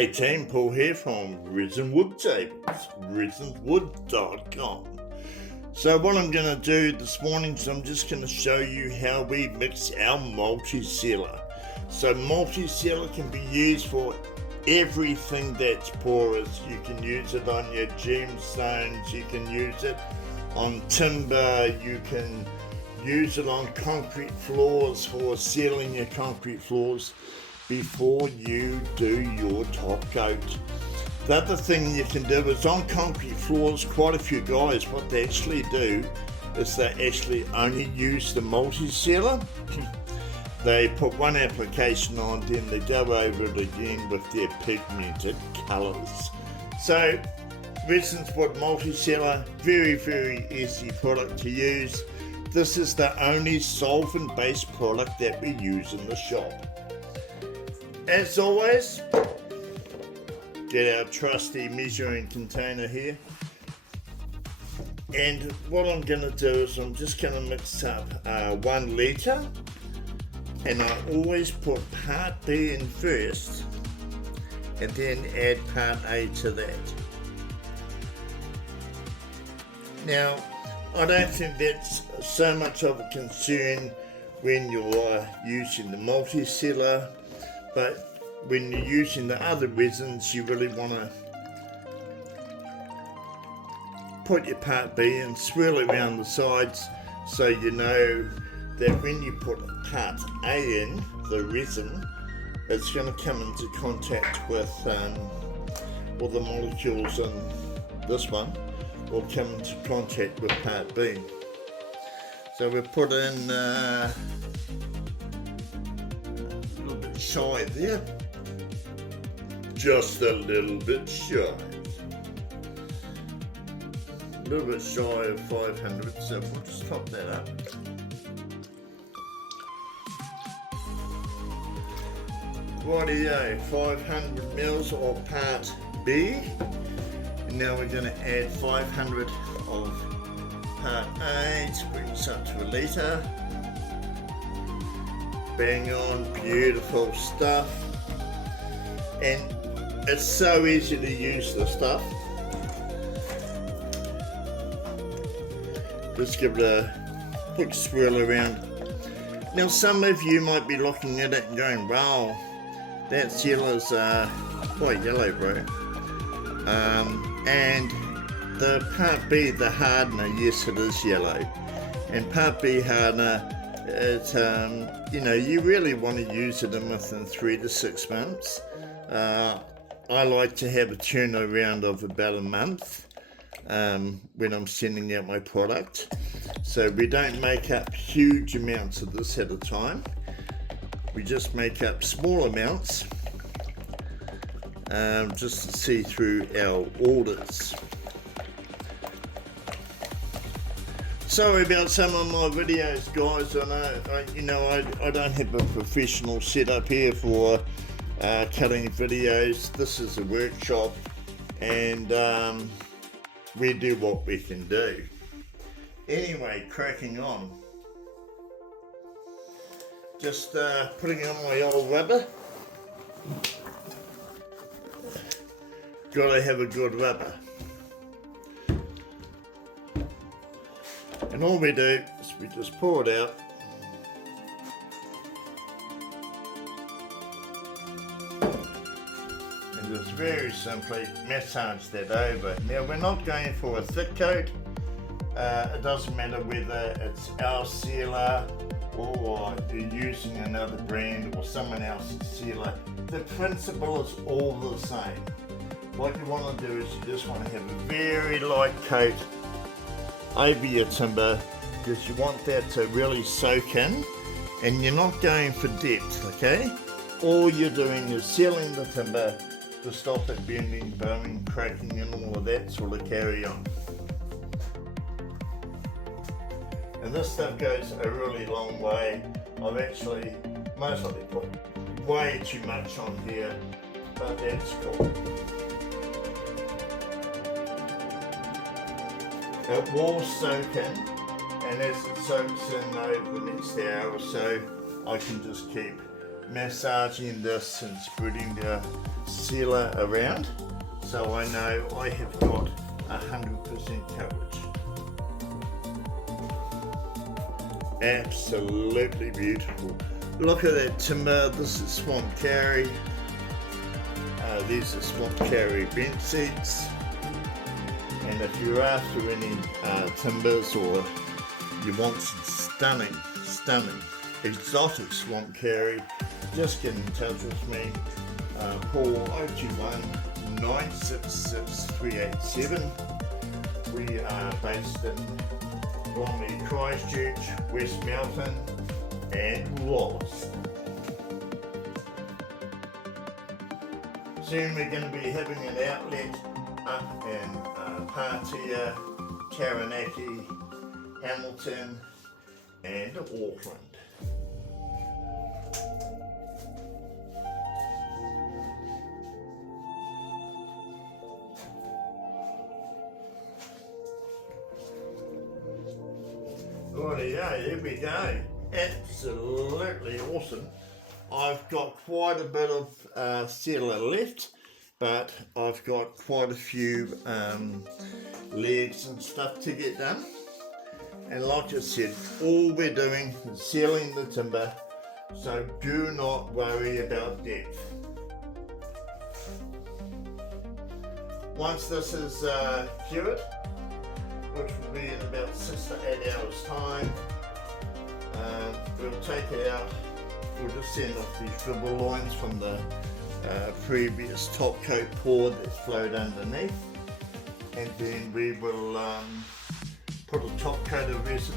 Hey team, Paul here from Resin Wood Tables, resinwood.com. So what I'm going to do this morning is I'm just going to show you how we mix our multi-sealer. So multi-sealer can be used for everything that's porous. You can use it on your gemstones, you can use it on timber, you can use it on concrete floors for sealing your concrete floors before you do your top coat. The other thing you can do is on concrete floors, quite a few guys, what they actually do is they actually only use the multi-sealer. They put one application on, then they go over it again with their pigmented colours. So Resin's Wood multi-sealer, very easy product to use. This is the only solvent-based product that we use in the shop. As always, get our trusty measuring container here, and what I'm going to do is I'm just going to mix up 1 litre, and I always put part B in first and then add part A to that. Now I don't think that's so much of a concern when you're using the multi-sealer, but when you're using the other resins, you really want to put your part B and swirl it around the sides so you know that when you put part A in, the resin, it's going to come into contact with all the molecules in this one will come into contact with part B. So we put in a little bit shy there, just a little bit shy, a little bit shy of 500, so we'll just top that up. Rightio, 500 mils of part B, and now we're going to add 500 of part A to bring us up to a litre. Bang on, beautiful stuff, and it's so easy to use this stuff. Just give it a quick swirl around. Now some of you might be looking at it and going, wow, that sealer's quite yellow, bro. And the part B, the hardener, yes it is yellow. And part B hardener, it's, you really want to use it in within 3 to 6 months. I like to have a turnaround of about a month when I'm sending out my product. So we don't make up huge amounts of this at a time. We just make up small amounts just to see through our orders. Sorry about some of my videos, guys. I know I don't have a professional setup here for cutting videos. This is a workshop, and we do what we can do. Anyway, cracking on. Just putting on my old rubber. Gotta have a good rubber. And all we do is we just pour it out. And just very simply massage that over. Now we're not going for a thick coat. It doesn't matter whether it's our sealer or you're using another brand or someone else's sealer. The principle is all the same. What you want to do is you just want to have a very light coat over your timber, because you want that to really soak in, and you're not going for depth, okay? All you're doing is sealing the timber to stop it bending, bowing, cracking, and all of that sort of carry on. And this stuff goes a really long way. I've actually mostly put way too much on here, but that's cool. It will soak in, and as it soaks in over the next hour or so, I can just keep massaging this and spreading the sealer around, so I know I have got 100% coverage. Absolutely beautiful. Look at that timber. This is swamp carry. These are swamp carry bench seats. And if you're after any timbers, or you want some stunning exotic swamp carry, just get in touch with me. Call 021 966 387. We are based in Bromley, Christchurch, West Melton and Wallace. Soon we're going to be having an outlet up in Patea, Taranaki, Hamilton and Auckland. Rightio, here we go. Absolutely awesome. I've got quite a bit of sealer left, but I've got quite a few legs and stuff to get done. And like I said, all we're doing is sealing the timber, so do not worry about depth. Once this is cured, which will be in about 6 to 8 hours time, we'll take it out. We'll just send off the dribble lines from the previous top coat pour that's flowed underneath, and then we will put a top coat of resin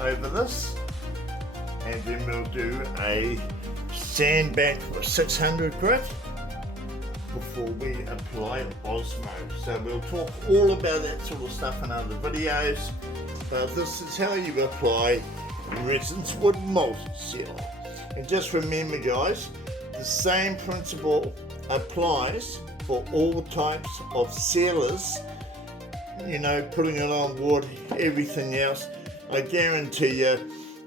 over this, and then we'll do a sand back for 600 grit before we apply Osmo. So we'll talk all about that sort of stuff in other videos, but this is how you apply Resin's wood multi-sealer. And just remember guys, the same principle applies for all types of sealers, you know, putting it on wood, everything else. I guarantee you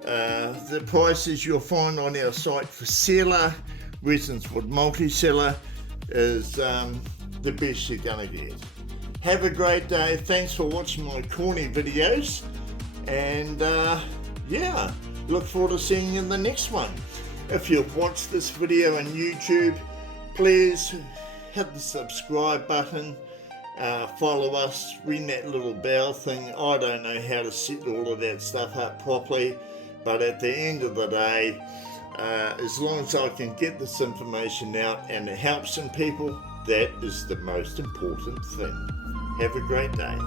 the prices you'll find on our site for sealer, Resin's wood multi-sealer, is the best you're gonna get. Have a great day. Thanks for watching my corny videos, and yeah, look forward to seeing you in the next one. If you've watched this video on YouTube, please hit the subscribe button, follow us, ring that little bell thing. I don't know how to set all of that stuff up properly, but at the end of the day, as long as I can get this information out and it helps some people, that is the most important thing. Have a great day.